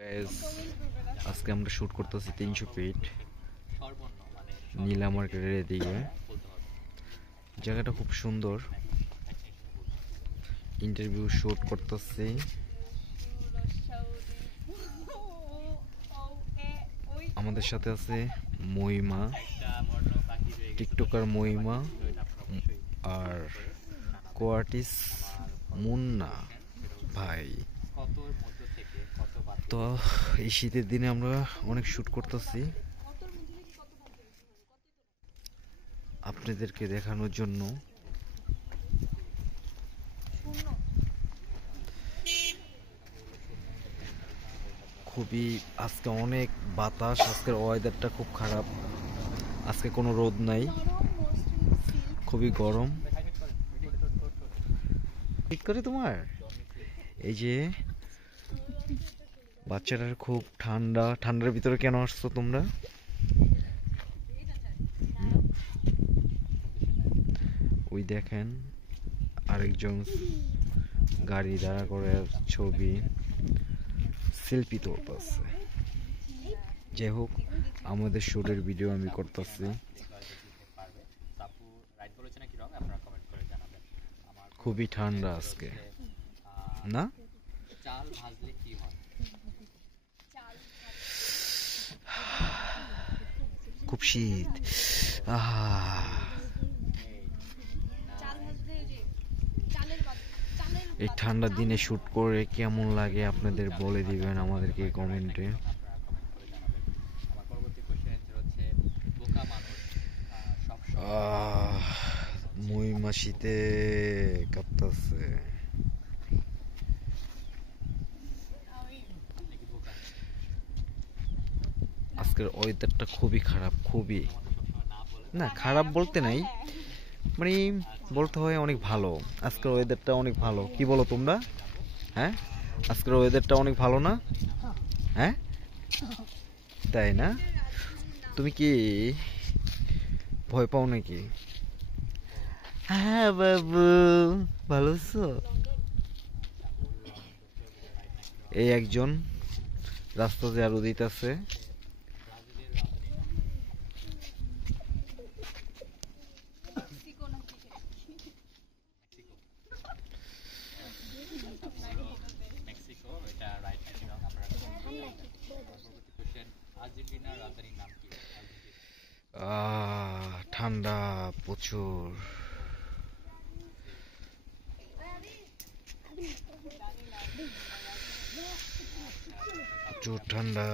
Guys, আজকে আমরা shoot করতেছি 300 ফিট নীলা মার্কেটের এদিকে। জায়গাটা খুব সুন্দর। ইন্টারভিউ শুট করতেছি। আমাদের সাথে আছে মহিমা, টিকটকার মহিমা, আর কোয়ার্টিস মুন্না ভাই। তো এই শীতের দিনে আমরা অনেক শুট করতেছি আপনাদেরকে দেখানোর জন্য। খুবই আজকে অনেক বাতাস, আজকের ওয়েদারটা খুব খারাপ। আজকে কোনো রোদ নাই, খুবই গরম। ঠিক করে তোমার এই যে বাচ্চাটার খুব ঠান্ডা। ঠান্ডার ভিতরে কেন আসছো তোমরা? ওই দেখেন আরেকজন গাড়ি দাঁড়া করে ছবি সেলফি তুলতেছে। যাই হোক, আমাদের শুটের ভিডিও আমি করতেছি। খুবই ঠান্ডা আজকে না? খুব শীত। এই ঠান্ডার দিনে শুট করে কেমন লাগে আপনাদের বলে দিবেন আমাদেরকে কমেন্টে। মহিমা শীতে কাঁপতেছে। আজকের ওয়েদারটা খুবই খারাপ, খুবই না খারাপ বলতে নাই, মানে বলতে হয় অনেক ভালো। আজকের ওয়েদারটা অনেক ভালো। কি বলো তোমরা? হ্যাঁ, আজকের ওয়েদারটা অনেক ভালো না? হ্যাঁ, তাই না? তুমি কি ভয় পাও নাকি? হ্যাঁ বাবু, ভালো আছো? এই একজন রাস্তা ঝাড়ু দিতেছে। ঠান্ডা প্রচুর, প্রচুর ঠান্ডা।